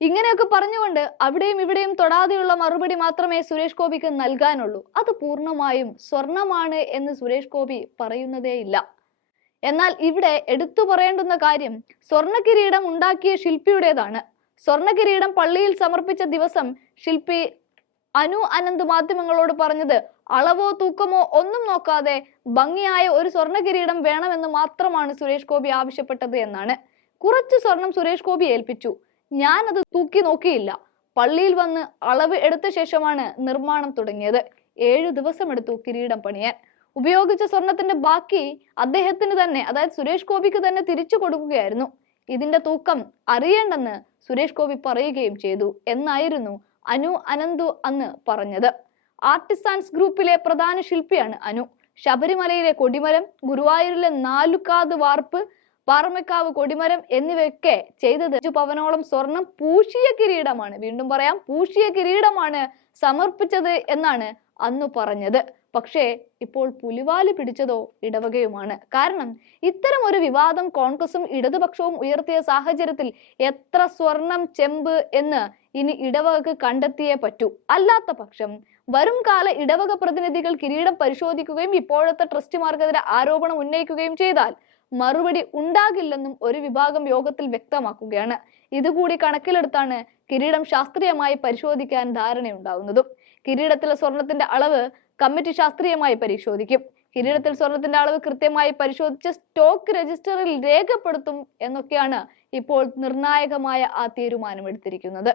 ഇങ്ങനെയൊക്കെ പറഞ്ഞുകൊണ്ട് അവിടെയും ഇവിടെയും തൊടാതെയുള്ള മറുപടി മാത്രമേ സുരേഷ് ഗോപിക്ക് നൽകാനുള്ളൂ. അത് പൂർണമായും സ്വർണമാണ് എന്ന് സുരേഷ് ഗോപി പറയുന്നതേയില്ല എന്നാൽ ഇവിടെ എടുത്തു പറയേണ്ടുന്ന കാര്യം സ്വർണ കിരീടം ഉണ്ടാക്കിയ ശില്പിയുടേതാണ്. സ്വർണ കിരീടം പള്ളിയിൽ സമർപ്പിച്ച ദിവസം ശില്പി അനു അനന്ത് മാധ്യമങ്ങളോട് പറഞ്ഞത് അളവോ തൂക്കമോ ഒന്നും നോക്കാതെ ഭംഗിയായ ഒരു സ്വർണ കിരീടം വേണമെന്ന് മാത്രമാണ് സുരേഷ് ഗോപി ആവശ്യപ്പെട്ടത് എന്നാണ്. കുറച്ച് സ്വർണം സുരേഷ് ഗോപി ഏൽപ്പിച്ചു. ഞാനത് തൂക്കി നോക്കിയില്ല. പള്ളിയിൽ വന്ന് അളവ് എടുത്ത ശേഷമാണ് നിർമ്മാണം തുടങ്ങിയത്. ഏഴു ദിവസം എടുത്തു കിരീടം പണിയാൻ. ഉപയോഗിച്ച സ്വർണത്തിന്റെ ബാക്കി അദ്ദേഹത്തിന് തന്നെ അതായത് സുരേഷ് ഗോപിക്ക് തന്നെ തിരിച്ചു കൊടുക്കുകയായിരുന്നു. ഇതിന്റെ തൂക്കം അറിയേണ്ടെന്ന് സുരേഷ് ഗോപി പറയുകയും ചെയ്തു എന്നായിരുന്നു അനു അനന്തു അന്ന് പറഞ്ഞത്. ആർട്ടിസാൻസ് ഗ്രൂപ്പിലെ പ്രധാന ശില്പിയാണ് അനു. ശബരിമലയിലെ കൊടിമരം ഗുരുവായൂരിലെ നാലുകാത് വാർപ്പ് പാറമേക്കാവ് കൊടിമരം എന്നിവയൊക്കെ ചെയ്തത് പവനോളം സ്വർണം പൂശിയ കിരീടമാണ്. വീണ്ടും പറയാം പൂശിയ കിരീടമാണ് സമർപ്പിച്ചത് എന്നാണ് അന്ന് പറഞ്ഞത്. പക്ഷേ ഇപ്പോൾ പുലിവാൽ പിടിച്ചതോ ഇടവകയുമാണ്. കാരണം ഇത്തരം ഒരു വിവാദം കോൺഗ്രസും ഇടതുപക്ഷവും ഉയർത്തിയ സാഹചര്യത്തിൽ എത്ര സ്വർണം ചെമ്പ് എന്ന് ഇനി ഇടവകക്ക് കണ്ടെത്തിയേ പറ്റൂ. അല്ലാത്ത പക്ഷം വരും കാല ഇടവക പ്രതിനിധികൾ കിരീടം പരിശോധിക്കുകയും ഇപ്പോഴത്തെ ട്രസ്റ്റിമാർക്കെതിരെ ആരോപണം ഉന്നയിക്കുകയും ചെയ്താൽ മറുപടി ഉണ്ടാകില്ലെന്നും ഒരു വിഭാഗം യോഗത്തിൽ വ്യക്തമാക്കുകയാണ്. ഇതുകൂടി കണക്കിലെടുത്താണ് കിരീടം ശാസ്ത്രീയമായി പരിശോധിക്കാൻ ധാരണയുണ്ടാവുന്നതും. കിരീടത്തിലെ സ്വർണത്തിന്റെ അളവ് കമ്മിറ്റി ശാസ്ത്രീയമായി പരിശോധിക്കും. കിരീടത്തിൽ സ്വർണത്തിന്റെ അളവ് കൃത്യമായി പരിശോധിച്ച് സ്റ്റോക്ക് രജിസ്റ്ററിൽ രേഖപ്പെടുത്തും എന്നൊക്കെയാണ് ഇപ്പോൾ നിർണായകമായ ആ തീരുമാനമെടുത്തിരിക്കുന്നത്.